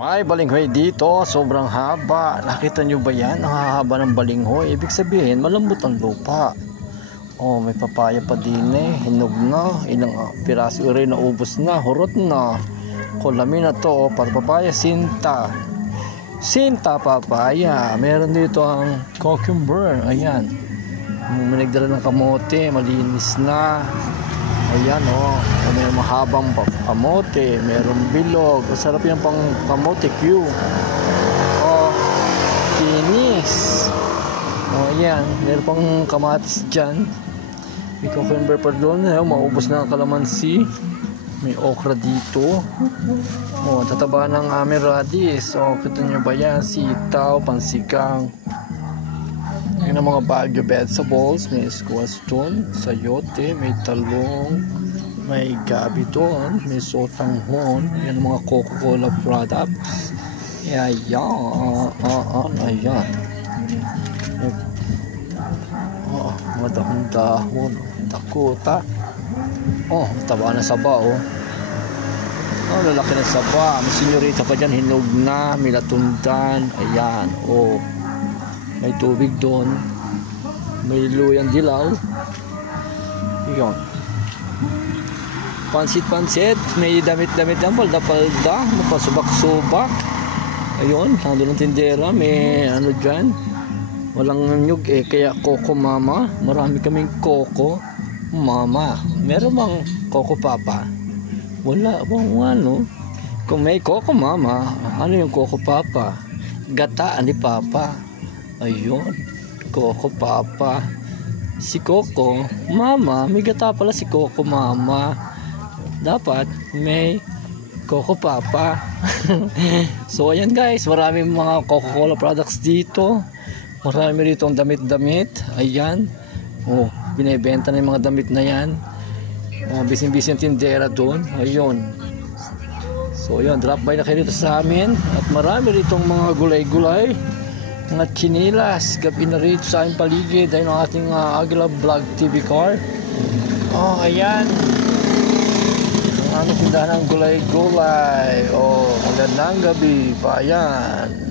May balinghoy dito, sobrang haba. Nakita nyo ba yan? Ang hahaba ng balinghoy. Ibig sabihin, malambot ang lupa. Oh, may papaya pa din eh. Hinog na. Ilang piraso rin naubos na. Hurot na. Kulamin na to. Papaya, sinta. Sinta papaya. Meron dito ang cucumber. Ayan. May nagdala ng kamote. Malinis na. Ayan oh, may mahabang kamote, mayroong bilog. Masarap yan pang kamote Q. Oh, kinis. Oh, ayan, mayroon pang kamatis dyan. May cucumber pa doon. Maubos na ang kalamansi. May okra dito. Oh, tataba ng aming radish. Oh, kita nyo ba yan? Sitaw, pansigang. Yan ang mga Baguio vegetables. May squash doon, sayote, may talong, may gabi doon, may sotanghon. Yan ang mga Coca-Cola products. Ayan, ayan. Oh, mga dahon-dahon, Dakota. Oh, taba na saba oh. Oh, lalaki na saba. May senyorita pa dyan, hinog na, may latundan. Ayan, oh. May tubig doon. May luyang dilaw. Yun. Pansit-pansit. May damit-damit yan. Palda-palda. Mapasubak-subak. Ayun. Nandun ang tindera. May ano dyan. Walang nyug eh. Kaya Coco Mama. Marami kaming Coco Mama. Meron bang Coco Papa? Wala bang ano? Kung may Coco Mama, ano yung Coco Papa? Gataan ni Papa. Ayun, Coco Papa. Si Coco Mama, may gata pala si Coco Mama. Dapat may Coco Papa. So ayan guys, maraming mga Coca-Cola products dito. Marami rito ang damit-damit. Ayan. Oh, binebenta na yung mga damit na yan. Oh, bising-bising tindera doon. Ayun. So ayan, drop by na kayo dito sa amin. At marami rito mga gulay-gulay. Mga chinilas, gabi na rito sa aming paligid. Ayun ang ating Aguila Vlog TV car. Oh, ayan. Ang aming tindahan ng gulay-gulay. Oh, magandang gabi pa yan.